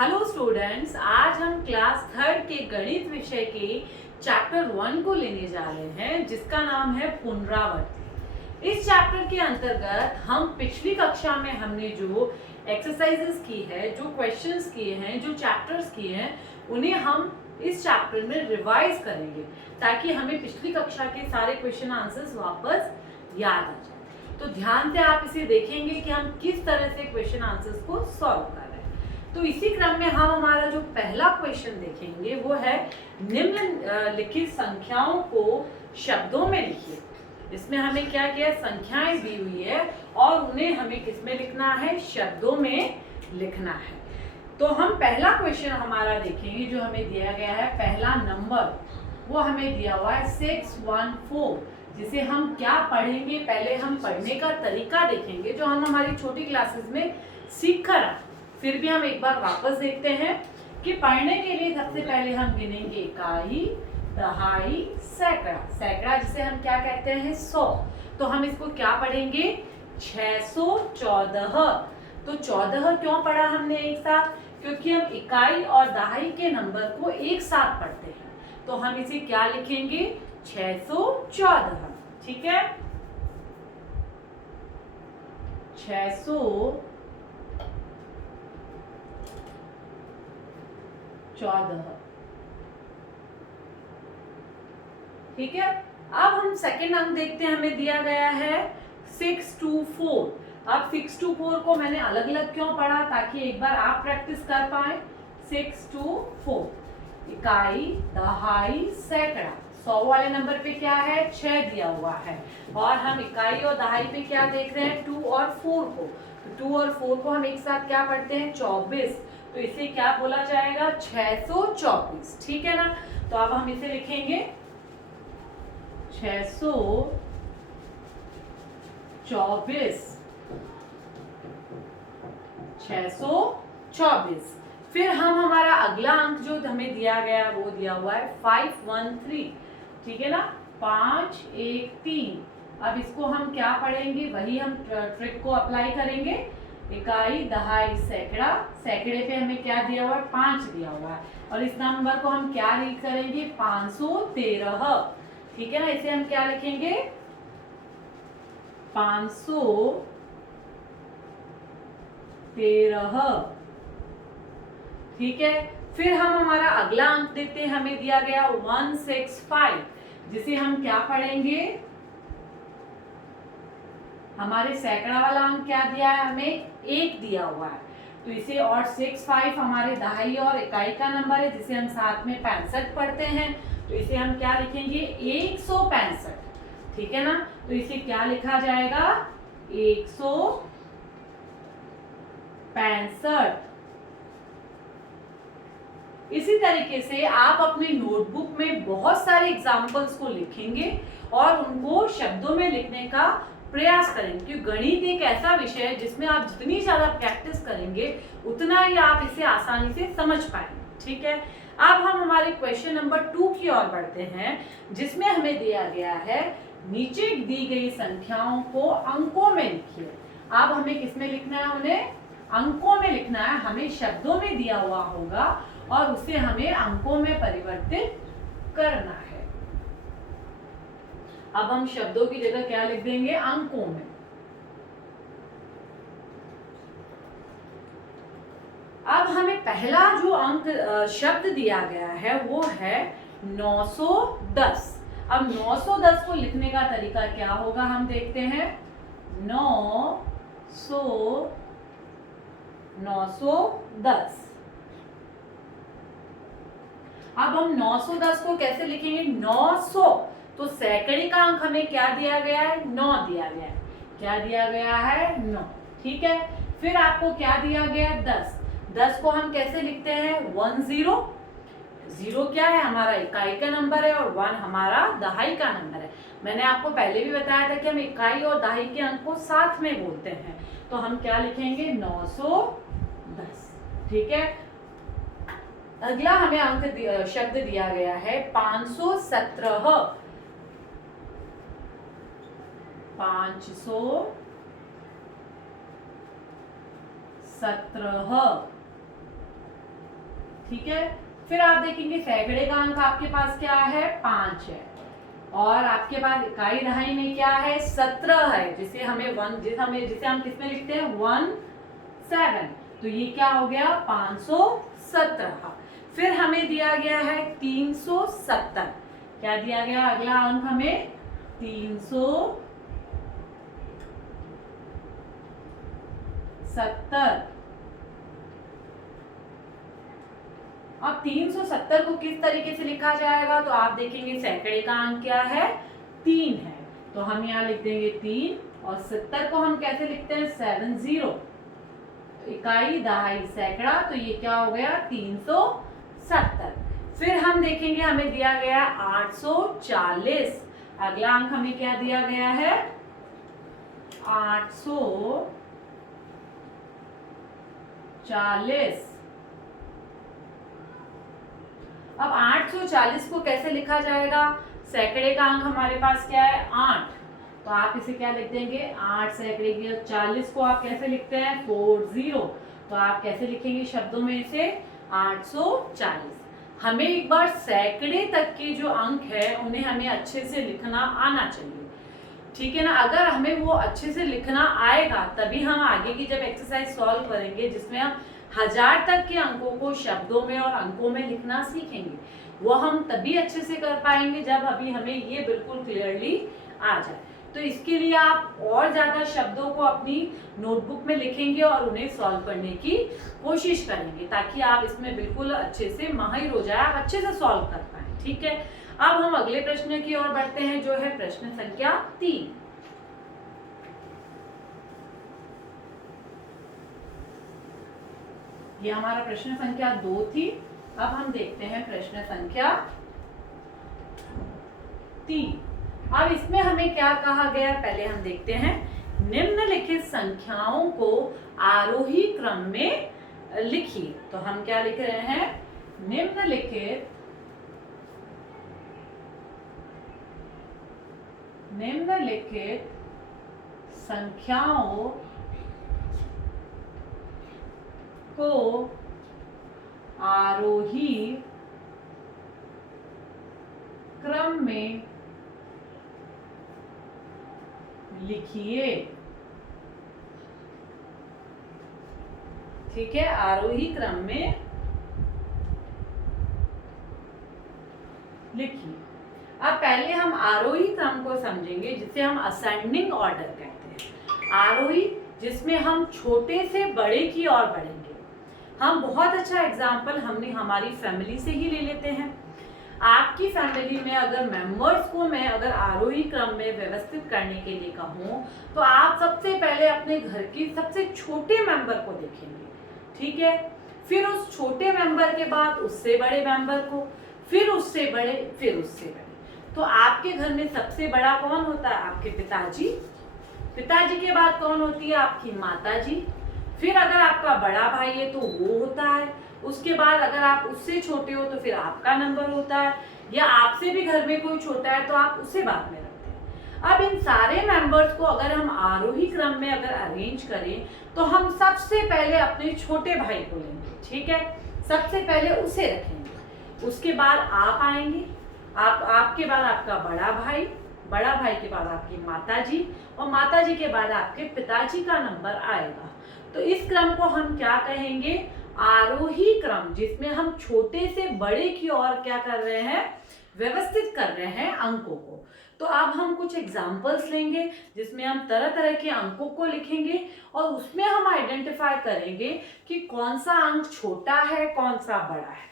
Hello students, आज हम class third के गणित विषय के चैप्टर 1 को लेने जा रहे हैं, जिसका नाम है पुनरावृत्ति। इस चैप्टर के अंतर्गत हम पिछली कक्षा में हमने जो एक्सरसाइजेस की है, जो क्वेश्चंस किए हैं, जो चैप्टर्स किए हैं, उन्हें हम इस चैप्टर में रिवाइज करेंगे ताकि हमें पिछली कक्षा के सारे क्वेश्चन आंसर्स वापस याद आ जाए। तो ध्यान से आप इसे देखेंगे कि हम किस तरह से क्वेश्चन आंसर्स को सॉल्व कर रहे हैं। तो इसी क्रम में हम हमारा जो पहला क्वेश्चन देखेंगे वो है निम्नलिखित संख्याओं को शब्दों में लिखिए। इसमें हमें क्या किया, संख्याएं दी हुई है और उन्हें हमें किसमें लिखना है, शब्दों में लिखना है। तो हम पहला क्वेश्चन हमारा देखेंगे जो हमें दिया गया है। पहला नंबर वो हमें दिया हुआ है 614, जिसे हम क्या पढ़ेंगे, पहले हम पढ़ने का तरीका देखेंगे जो हम हमारी छोटी क्लासेस में सीख कर आए। फिर भी हम एक बार वापस देखते हैं कि पढ़ने के लिए सबसे पहले हम गिनेंगे इकाई, दहाई, सैकड़ा। सैकड़ा जिसे हम क्या कहते हैं, 100। तो हम इसको क्या पढ़ेंगे, 614। तो 14 क्यों पढ़ा हमने एक साथ, क्योंकि हम इकाई और दहाई के नंबर को एक साथ पढ़ते हैं। तो हम इसे क्या लिखेंगे, 614। ठीक है, 614। ठीक है, अब हम सेकेंड अंक देखते हैं। हमें दिया गया है 624। अब 624 को मैंने अलग अलग क्यों पढ़ा, ताकि एक बार आप प्रैक्टिस कर पाए। 624 इकाई, दहाई, सैकड़ा। 100 वाले नंबर पे क्या है, 6 दिया हुआ है, और हम इकाई और दहाई पे क्या देख रहे हैं, 2 और 4 को। तो 2 और 4 को हम एक साथ क्या पढ़ते हैं, 24। तो इसे क्या बोला जाएगा, 624। ठीक है ना। तो अब हम इसे लिखेंगे 624। 624। फिर हम हमारा अगला अंक जो हमें दिया गया वो दिया हुआ है 513। ठीक है ना, 513। अब इसको हम क्या पढ़ेंगे, वही हम ट्रिक को अप्लाई करेंगे। इकाई, दहाई, सैकड़ा। सैकड़े पे हमें क्या दिया हुआ है, 5 दिया हुआ है, और इस नंबर को हम क्या रीड करेंगे, 513। ठीक है ना, इसे हम क्या लिखेंगे, 513। ठीक है, फिर हम हमारा अगला अंक देखते हैं। हमें दिया गया 165, जिसे हम क्या पढ़ेंगे, हमारे सैकड़ा वाला अंक क्या दिया है, हमें 1 दिया हुआ है। तो इसे, और 65 हमारे दहाई और इकाई का नंबर है, जिसे हम साथ में 65 पढ़ते हैं। तो इसे हम क्या लिखेंगे, 165। ठीक है ना, तो इसे क्या लिखा जाएगा, 165। इसी तरीके से आप अपनी नोटबुक में बहुत सारे एग्जाम्पल्स को लिखेंगे और उनको शब्दों में लिखने का प्रयास करेंगे, क्योंकि गणित एक ऐसा विषय है जिसमें आप जितनी ज्यादा प्रैक्टिस करेंगे उतना ही आप इसे आसानी से समझ पाएंगे। ठीक है, अब हम हमारे क्वेश्चन नंबर 2 की ओर बढ़ते हैं, जिसमें हमें दिया गया है, नीचे दी गई संख्याओं को अंकों में लिखिए। अब हमें किसमें लिखना है, उन्हें अंकों में लिखना है। हमें शब्दों में दिया हुआ होगा और उसे हमें अंकों में परिवर्तित करना है। अब हम शब्दों की जगह क्या लिख देंगे, अंकों में। अब हमें पहला जो अंक शब्द दिया गया है वो है 910। अब 910 को लिखने का तरीका क्या होगा, हम देखते हैं। 910। अब हम 910 को कैसे लिखेंगे, 900। तो सैकड़े का अंक हमें क्या दिया गया है, 9 दिया गया है। क्या दिया गया है, 9। ठीक है, फिर आपको क्या दिया गया, 10। 10 को हम कैसे लिखते हैं, 10। 0 क्या है, हमारा इकाई का नंबर है, और 1 हमारा दहाई का नंबर है। मैंने आपको पहले भी बताया था कि हम इकाई और दहाई के अंक को साथ में बोलते हैं। तो हम क्या लिखेंगे, 910। ठीक है, अगला हमें अंक शब्द दिया गया है 517। 517। ठीक है। फिर आप देखेंगे सैकड़े का अंक आपके पास क्या है, 5 है, और आपके पास इकाई दहाई में क्या है, 17 है, जिसे हम किस में लिखते हैं, 17। तो ये क्या हो गया, 517। फिर हमें दिया गया है 370। क्या दिया गया, अगला अंक हमें 370। अब 370 को किस तरीके से लिखा जाएगा, तो आप देखेंगे सैकड़े का अंक क्या है, 3 है, तो हम यहाँ लिख देंगे 3, और 70 को हम कैसे लिखते हैं, 70। इकाई दहाई सैकड़ा, तो ये क्या हो गया, 370। फिर हम देखेंगे हमें दिया गया 840। अगला अंक हमें क्या दिया गया है, 840। अब 840 को कैसे लिखा जाएगा, सैकड़े का अंक हमारे पास क्या है, 8, तो आप इसे क्या लिख देंगे, 8 सैकड़े की 40 को आप कैसे लिखते हैं, 40। तो आप कैसे लिखेंगे शब्दों में इसे, 840। हमें एक बार सैकड़े तक के जो अंक है उन्हें हमें अच्छे से लिखना आना चाहिए, ठीक है ना। अगर हमें वो अच्छे से लिखना आएगा तभी हम आगे की जब एक्सरसाइज सॉल्व करेंगे जिसमें हम 1000 तक के अंकों को शब्दों में और अंकों में लिखना सीखेंगे, वो हम तभी अच्छे से कर पाएंगे जब अभी हमें ये बिल्कुल क्लियरली आ जाए। तो इसके लिए आप और ज्यादा शब्दों को अपनी नोटबुक में लिखेंगे और उन्हें सॉल्व करने की कोशिश करेंगे, ताकि आप इसमें बिल्कुल अच्छे से माहिर हो जाए, आप अच्छे से सॉल्व कर पाए, ठीक है। अब हम अगले प्रश्न की ओर बढ़ते हैं, जो है प्रश्न संख्या 3। ये हमारा प्रश्न संख्या 2 थी। अब हम देखते हैं प्रश्न संख्या 3। अब इसमें हमें क्या कहा गया, पहले हम देखते हैं, निम्नलिखित संख्याओं को आरोही क्रम में लिखिए। तो हम क्या लिख रहे हैं, निम्नलिखित संख्याओं को आरोही क्रम में लिखिए, ठीक है, आरोही क्रम में लिखिए। अब पहले हम आरोही क्रम को समझेंगे, जिसे हम असेंडिंग ऑर्डर कहते हैं। आरोही जिसमें हम छोटे से बड़े की ओर बढ़ेंगे। हम बहुत अच्छा एग्जाम्पल हमने हमारी फैमिली से ही ले लेते हैं। आपकी फैमिली में अगर मेंबर्स को मैं अगर आरोही क्रम में व्यवस्थित करने के लिए कहूँ, तो आप सबसे पहले अपने घर की सबसे छोटे मेंबर को देखेंगे, ठीक है। फिर उस छोटे मेंबर के बाद उससे बड़े मेंबर को, फिर उससे बड़े, फिर उससे बड़े। तो आपके घर में सबसे बड़ा कौन होता है, आपके पिताजी। पिताजी के बाद कौन होती है, आपकी माताजी। फिर अगर आपका बड़ा भाई है तो वो होता है। उसके बाद अगर आप उससे छोटे हो तो फिर आपका नंबर होता है, या आपसे भी घर में कोई छोटा है तो आप उसे बाद में रखते हैं। अब इन सारे मेंबर्स को अगर हम आरोही क्रम में अगर अरेंज करें, तो हम सबसे पहले अपने छोटे भाई को लेंगे, ठीक है, सबसे पहले उसे रखेंगे। उसके बाद आप आएंगे, आपके बाद आपका बड़ा भाई, बड़ा भाई के बाद आपकी माताजी, और माताजी के बाद आपके पिताजी का नंबर आएगा। तो इस क्रम को हम क्या कहेंगे, आरोही क्रम, जिसमें हम छोटे से बड़े की ओर क्या कर रहे हैं, व्यवस्थित कर रहे हैं अंकों को। तो अब हम कुछ एग्जाम्पल्स लेंगे जिसमें हम तरह तरह के अंकों को लिखेंगे, और उसमें हम आइडेंटिफाई करेंगे कि कौन सा अंक छोटा है, कौन सा बड़ा है।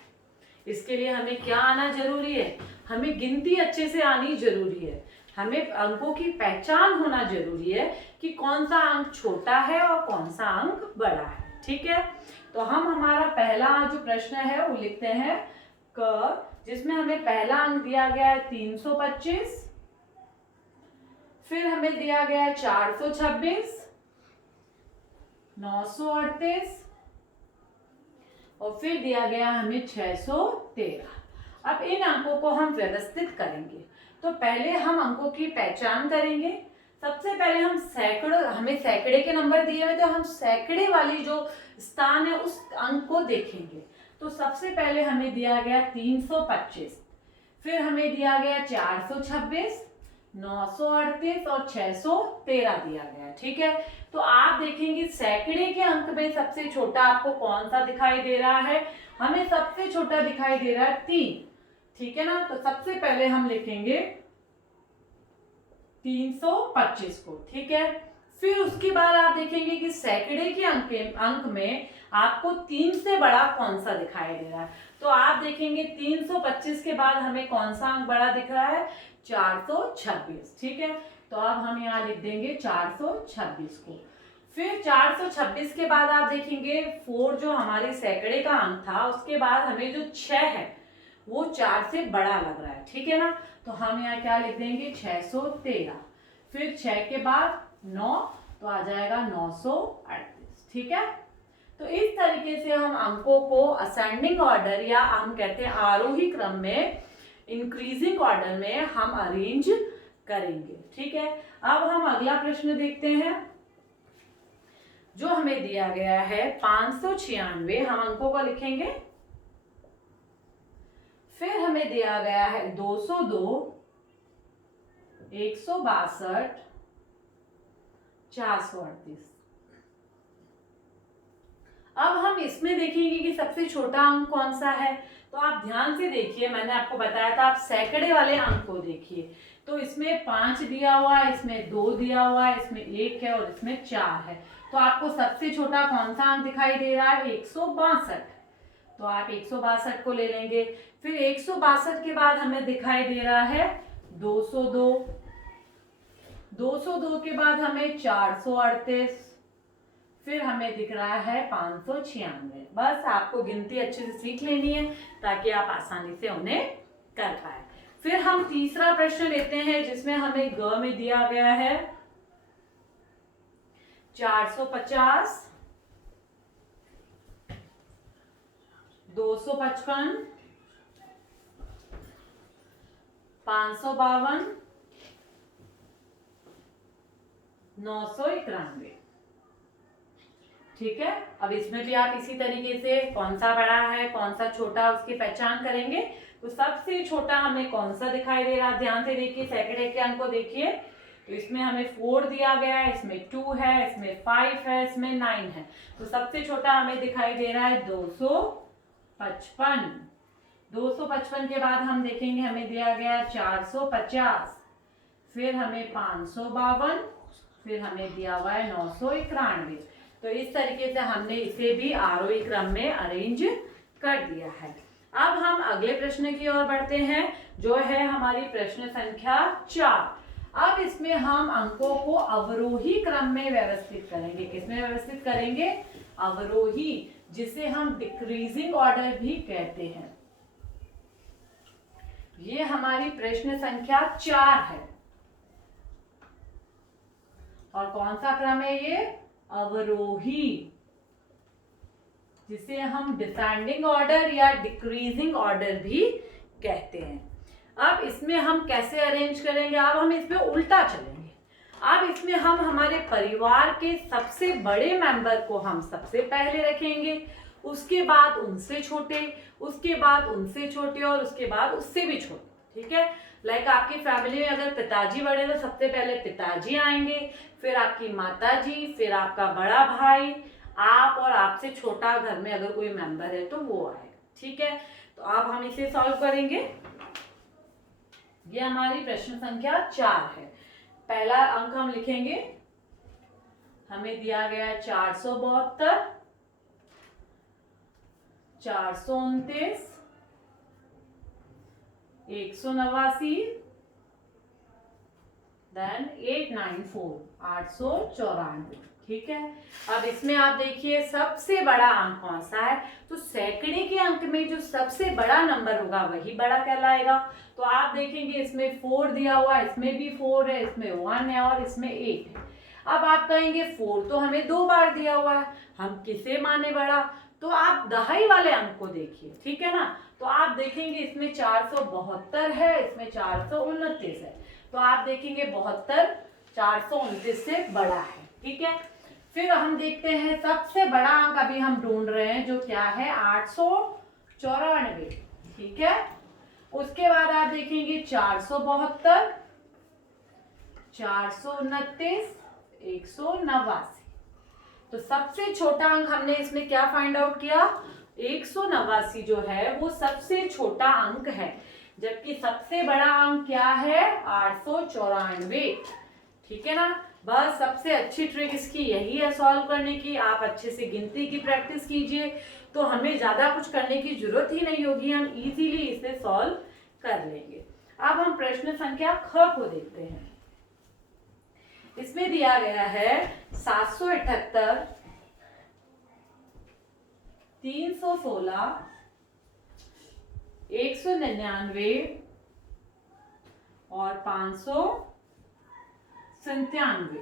इसके लिए हमें क्या आना जरूरी है, हमें गिनती अच्छे से आनी जरूरी है, हमें अंकों की पहचान होना जरूरी है कि कौन सा अंक छोटा है और कौन सा अंक बड़ा है, ठीक है। तो हम हमारा पहला जो प्रश्न है वो लिखते हैं क, जिसमें हमें पहला अंक दिया गया है 325, फिर हमें दिया गया है 426, 938, और फिर दिया गया हमें 613। अब इन अंकों को हम व्यवस्थित करेंगे। तो पहले हम अंकों की पहचान करेंगे। सबसे पहले हम सैकड़ों, हमें सैकड़े के नंबर दिए हुए, तो हम सैकड़े वाली जो स्थान है उस अंक को देखेंगे। तो सबसे पहले हमें दिया गया 325, फिर हमें दिया गया 426, 938 और 613 दिया गया। ठीक है, तो आप देखेंगे सैकड़े के अंक में सबसे छोटा आपको कौन सा दिखाई दे रहा है? हमें सबसे छोटा दिखाई दे रहा है 3। ठीक है ना, तो सबसे पहले हम लिखेंगे 325 को। ठीक है, फिर उसके बाद आप देखेंगे कि सैकड़े के अंक में आपको 3 से बड़ा कौन सा दिखाई दे रहा है। तो आप देखेंगे 325 के बाद हमें कौन सा अंक बड़ा दिख रहा है? 426। ठीक है, तो अब हम यहाँ लिख देंगे 426 को। फिर 426 के बाद आप देखेंगे 4 जो हमारे सैकड़े का अंक था, उसके बाद हमें जो 6 है वो 4 से बड़ा लग रहा है। ठीक है ना, तो हम यहाँ क्या लिख देंगे? 613। फिर 6 के बाद 9, तो आ जाएगा 938। ठीक है, तो इस तरीके से हम अंकों को असेंडिंग ऑर्डर या हम कहते हैं आरोही क्रम में, इंक्रीजिंग ऑर्डर में हम अरेंज करेंगे। ठीक है, अब हम अगला प्रश्न देखते हैं जो हमें दिया गया है 596। हम अंकों को लिखेंगे। फिर हमें दिया गया है 202, 162, 438। अब हम इसमें देखेंगे कि सबसे छोटा अंक कौन सा है। तो आप ध्यान से देखिए, मैंने आपको बताया था आप सैकड़े वाले अंक को देखिए। तो इसमें 5 दिया हुआ है, इसमें 2 दिया हुआ है, इसमें 1 है और इसमें 4 है। तो आपको सबसे छोटा कौन सा अंक दिखाई दे रहा है? 162। तो आप 162 को ले लेंगे। फिर 162 के बाद हमें दिखाई दे रहा है 202, 202 के बाद हमें 438, फिर हमें दिख रहा है 596। बस आपको गिनती अच्छे से सीख लेनी है ताकि आप आसानी से उन्हें कर पाए। फिर हम तीसरा प्रश्न लेते हैं जिसमें हमें ग में दिया गया है 450, 255, 552, 991। ठीक है, अब इसमें भी आप इसी तरीके से कौन सा बड़ा है कौन सा छोटा उसकी पहचान करेंगे। तो सबसे छोटा हमें कौन सा दिखाई दे रहा है? ध्यान से देखिए, सैकड़े के अंक को देखिए। तो इसमें हमें 4 दिया गया है, इसमें 2 है, इसमें 5 है, इसमें 9 है। तो सबसे छोटा हमें दिखाई दे रहा है 255। 255 के बाद हम देखेंगे हमें दिया गया 450, फिर हमें 552, फिर हमें दिया हुआ है 991। तो इस तरीके से हमने इसे भी आरोही क्रम में अरेंज कर दिया है। अब हम अगले प्रश्न की ओर बढ़ते हैं जो है हमारी प्रश्न संख्या 4। अब इसमें हम अंकों को अवरोही क्रम में व्यवस्थित करेंगे। किसमें व्यवस्थित करेंगे? अवरोही, जिसे हम डिक्रीजिंग ऑर्डर भी कहते हैं। ये हमारी प्रश्न संख्या 4 है। और कौन सा क्रम है ये? अवरोही, जिसे हम डिसेंडिंग ऑर्डर या डिक्रीजिंग ऑर्डर भी कहते हैं। अब इसमें हम कैसे अरेंज करेंगे? अब हम इसमें उल्टा चलेंगे। अब इसमें हम हमारे परिवार के सबसे बड़े मेंबर को हम सबसे पहले रखेंगे, उसके बाद उनसे छोटे, उसके बाद उनसे छोटे और उसके बाद उससे भी छोटे। ठीक है, लाइक आपकी फैमिली में अगर पिताजी बड़े तो सबसे पहले पिताजी आएंगे, फिर आपकी माताजी, फिर आपका बड़ा भाई, आप और आपसे छोटा घर में अगर कोई मेंबर है तो वो आएगा। ठीक है, तो अब हम इसे सॉल्व करेंगे। ये हमारी प्रश्न संख्या 4 है। पहला अंक हम लिखेंगे, हमें दिया गया 472, 429, 189, देन 894, 894। ठीक है, अब इसमें आप देखिए सबसे बड़ा अंक कौन सा है? तो सैकड़े के अंक में जो सबसे बड़ा नंबर होगा वही बड़ा कहलाएगा। तो आप देखेंगे इसमें 4 दिया हुआ है, इसमें भी 4 है, इसमें 1 है और इसमें 8 है। अब आप कहेंगे 4 तो हमें 2 बार दिया हुआ है, हम किसे माने बड़ा? तो आप दहाई वाले अंक को देखिए। ठीक है ना, तो आप देखेंगे इसमें 472 है, इसमें 429 है। तो आप देखेंगे 72 429 से बड़ा है। ठीक है, फिर हम देखते हैं सबसे बड़ा अंक अभी हम ढूंढ रहे हैं जो क्या है? 94, ठीक है। उसके बाद आप देखेंगे 472, 429, 189। तो सबसे छोटा अंक हमने इसमें क्या फाइंड आउट किया, 189 जो है वो सबसे छोटा अंक है, जबकि सबसे बड़ा अंक क्या है, 894, ठीक है ना। बस सबसे अच्छी ट्रिक इसकी यही है सॉल्व करने की। आप अच्छे से गिनती की प्रैक्टिस कीजिए तो हमें ज्यादा कुछ करने की जरूरत ही नहीं होगी, हम इजीली इसे सॉल्व कर लेंगे। अब हम प्रश्न संख्या ख को देखते हैं। इसमें दिया गया है 778, 316, 199 और 597,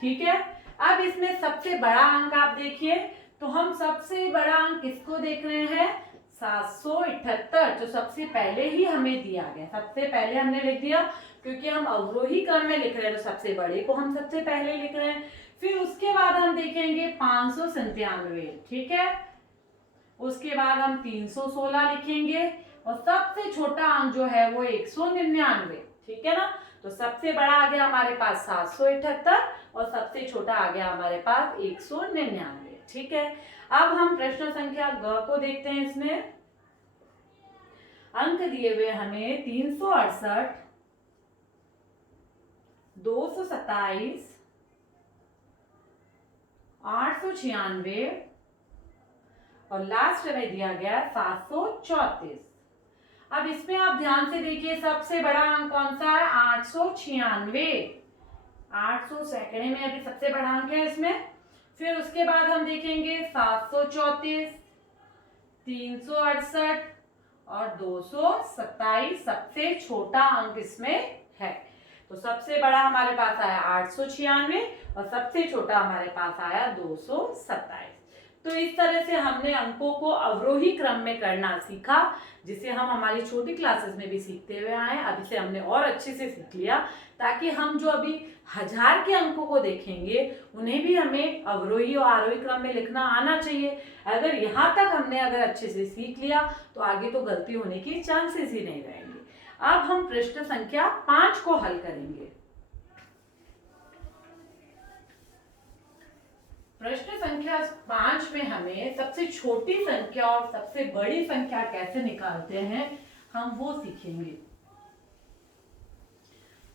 ठीक है। अब इसमें सबसे बड़ा अंक आप देखिए, तो हम सबसे बड़ा अंक किसको देख रहे हैं, 778, जो सबसे पहले ही हमें दिया गया, सबसे पहले हमने लिख दिया क्योंकि हम अवरोही क्रम में लिख रहे हैं, तो सबसे बड़े को हम सबसे पहले लिख रहे हैं। फिर उसके बाद हम देखेंगे 597, ठीक है। उसके बाद हम 316 लिखेंगे और सबसे छोटा अंक जो है वो 199, ठीक है ना। तो सबसे बड़ा आ गया हमारे पास 778 और सबसे छोटा आ गया हमारे पास 199, ठीक है। अब हम प्रश्न संख्या ग को देखते हैं। इसमें अंक दिए हुए हमें 368, 227, 896 और लास्ट में दिया गया 734। अब इसमें आप ध्यान से देखिए, सबसे बड़ा अंक कौन सा है, 896, 800 सैकड़े में अभी सबसे बड़ा अंक है इसमें। फिर उसके बाद हम देखेंगे 734, 368 और 227 सबसे छोटा अंक इसमें है। तो सबसे बड़ा हमारे पास आया 896 और सबसे छोटा हमारे पास आया 227। तो इस तरह से हमने अंकों को अवरोही क्रम में करना सीखा, जिसे हम हमारी छोटी क्लासेस में भी सीखते हुए आए। अब इसे हमने और अच्छे से सीख लिया, ताकि हम जो अभी 1000 के अंकों को देखेंगे उन्हें भी हमें अवरोही और आरोही क्रम में लिखना आना चाहिए। अगर यहाँ तक हमने अच्छे से सीख लिया तो आगे तो गलती होने की चांसेस ही नहीं रहेंगे। अब हम प्रश्न संख्या 5 को हल करेंगे। प्रश्न संख्या 5 में हमें सबसे छोटी संख्या और सबसे बड़ी संख्या कैसे निकालते हैं हम वो सीखेंगे।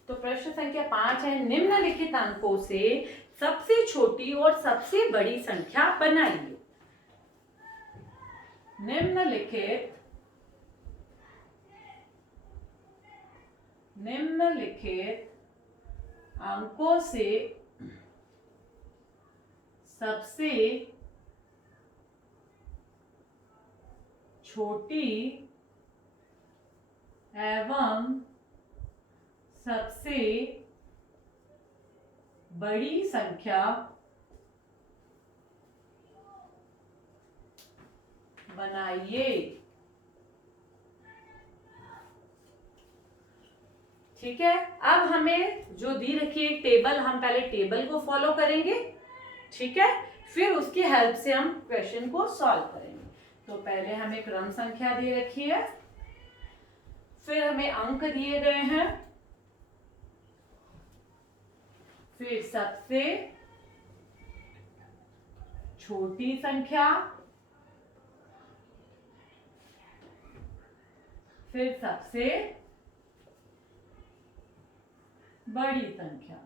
तो प्रश्न संख्या 5 है, निम्नलिखित अंकों से सबसे छोटी और सबसे बड़ी संख्या बनाइए। निम्नलिखित अंकों से सबसे छोटी एवं सबसे बड़ी संख्या बनाइए। ठीक है, अब हमें जो दी रखी है टेबल, हम पहले टेबल को फॉलो करेंगे, ठीक है, फिर उसकी हेल्प से हम क्वेश्चन को सॉल्व करेंगे। तो पहले हमें क्रम संख्या दे रखी है, फिर हमें अंक दिए गए हैं, फिर सबसे छोटी संख्या, फिर सबसे बड़ी संख्या।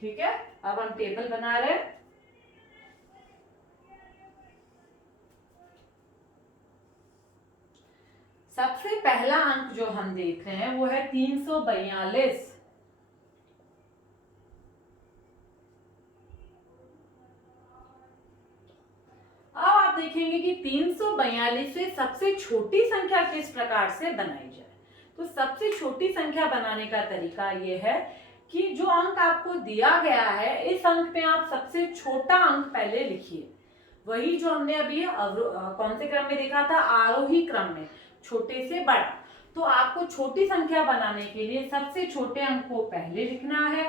ठीक है, अब हम टेबल बना रहे हैं। सबसे पहला अंक जो हम देख रहे हैं वो है 342। अब आप देखेंगे कि 342 से सबसे छोटी संख्या किस प्रकार से बनाई जाए। तो सबसे छोटी संख्या बनाने का तरीका ये है कि जो अंक आपको दिया गया है, इस अंक पे आप सबसे छोटा अंक पहले लिखिए। वही जो हमने अभी कौन से क्रम में देखा था, आरोही क्रम में, छोटे से बड़ा। तो आपको छोटी संख्या बनाने के लिए सबसे छोटे अंक को पहले लिखना है,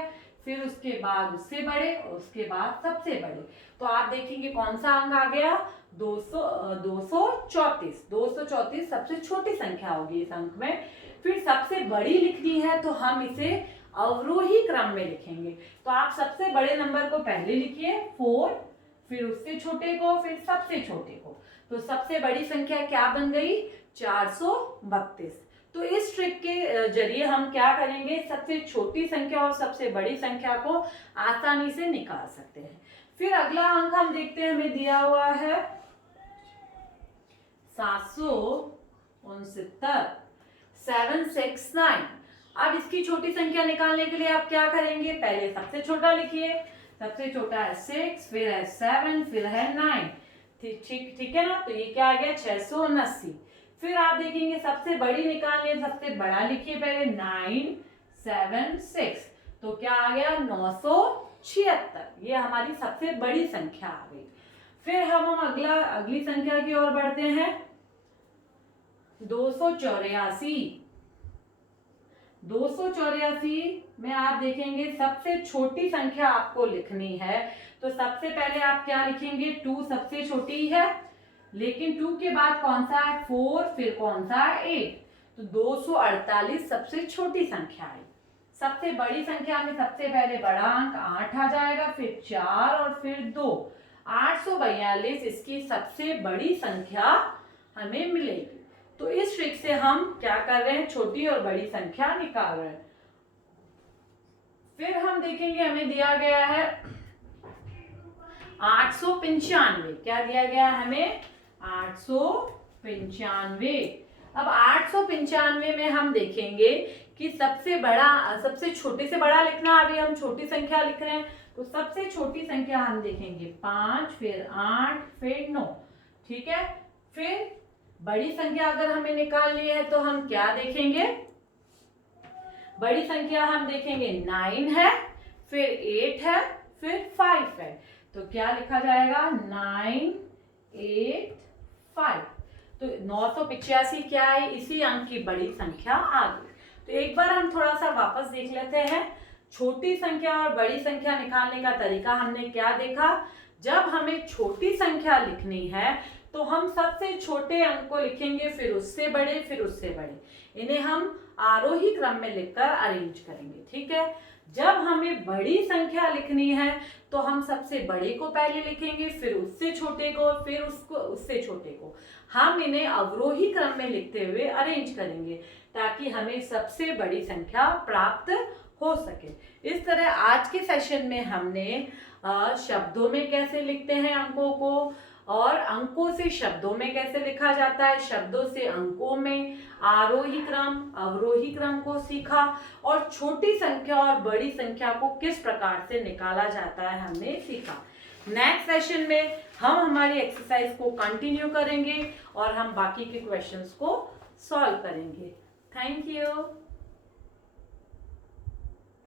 फिर उसके बाद उससे बड़े और उसके बाद सबसे बड़े। तो आप देखेंगे कौन सा अंक आ गया, 234। 234 सबसे छोटी संख्या होगी इस अंक में। फिर सबसे बड़ी लिखनी है तो हम इसे अवरोही क्रम में लिखेंगे। तो आप सबसे बड़े नंबर को पहले लिखिए 4, फिर उससे छोटे को, फिर सबसे छोटे को। तो सबसे बड़ी संख्या क्या बन गई, 432। तो इस ट्रिक के जरिए हम क्या करेंगे, सबसे छोटी संख्या और सबसे बड़ी संख्या को आसानी से निकाल सकते हैं। फिर अगला अंक हम देखते हैं, हमें दिया हुआ है 769, 769। अब इसकी छोटी संख्या निकालने के लिए आप क्या करेंगे, पहले सबसे छोटा लिखिए। सबसे छोटा है 6, फिर है 7, फिर है 9। ठीक है ना। तो ये क्या आ गया, 679। फिर आप देखेंगे सबसे बड़ी निकालनी है, सबसे बड़ा लिखिए पहले 976। तो क्या आ गया, 976। ये हमारी सबसे बड़ी संख्या आ गई। फिर हम अगली संख्या की ओर बढ़ते हैं, 284। 284 में आप देखेंगे सबसे छोटी संख्या आपको लिखनी है। तो सबसे पहले आप क्या लिखेंगे, 2 सबसे छोटी है, लेकिन 2 के बाद कौन सा है, 4, फिर कौन सा है, 8। तो 248 सबसे छोटी संख्या है। सबसे बड़ी संख्या में सबसे पहले बड़ा अंक 8 आ जाएगा, फिर 4 और फिर 2। 842 इसकी सबसे बड़ी संख्या हमें मिलेगी। तो इस ट्रिक से हम क्या कर रहे हैं, छोटी और बड़ी संख्या निकाल रहे हैं। फिर हम देखेंगे हमें दिया गया है 895। क्या दिया गया हमें, 895। अब 895 में हम देखेंगे कि सबसे छोटे से बड़ा लिखना, अभी हम छोटी संख्या लिख रहे हैं। तो सबसे छोटी संख्या हम देखेंगे 5, फिर 8, फिर 9। ठीक है। फिर बड़ी संख्या अगर हमें निकालनी है तो हम क्या देखेंगे, बड़ी संख्या हम देखेंगे 9 है, फिर 8 है, फिर 5 है। तो क्या लिखा जाएगा, 985। तो 985 क्या है, इसी अंक की बड़ी संख्या आ गई। तो एक बार हम थोड़ा सा वापस देख लेते हैं। छोटी संख्या और बड़ी संख्या निकालने का तरीका हमने क्या देखा। जब हमें छोटी संख्या लिखनी है तो हम सबसे छोटे अंक को लिखेंगे, फिर उससे बड़े, फिर उससे बड़े। इन्हें हम आरोही क्रम में लिखकर अरेंज करेंगे। ठीक है। जब हमें बड़ी संख्या लिखनी है तो हम सबसे बड़े को पहले लिखेंगे, फिर उससे छोटे को, फिर उससे छोटे को। हम इन्हें अवरोही क्रम में लिखते हुए अरेंज करेंगे ताकि हमें सबसे बड़ी संख्या प्राप्त हो सके। इस तरह आज के सेशन में हमने शब्दों में कैसे लिखते हैं अंकों को, और अंकों से शब्दों में कैसे लिखा जाता है, शब्दों से अंकों में आरोही क्रम अवरोही क्रम को सीखा, और छोटी संख्या और बड़ी संख्या को किस प्रकार से निकाला जाता है हमने सीखा। नेक्स्ट सेशन में हम हमारी एक्सरसाइज को कंटिन्यू करेंगे और हम बाकी के क्वेश्चंस को सॉल्व करेंगे। Thank you.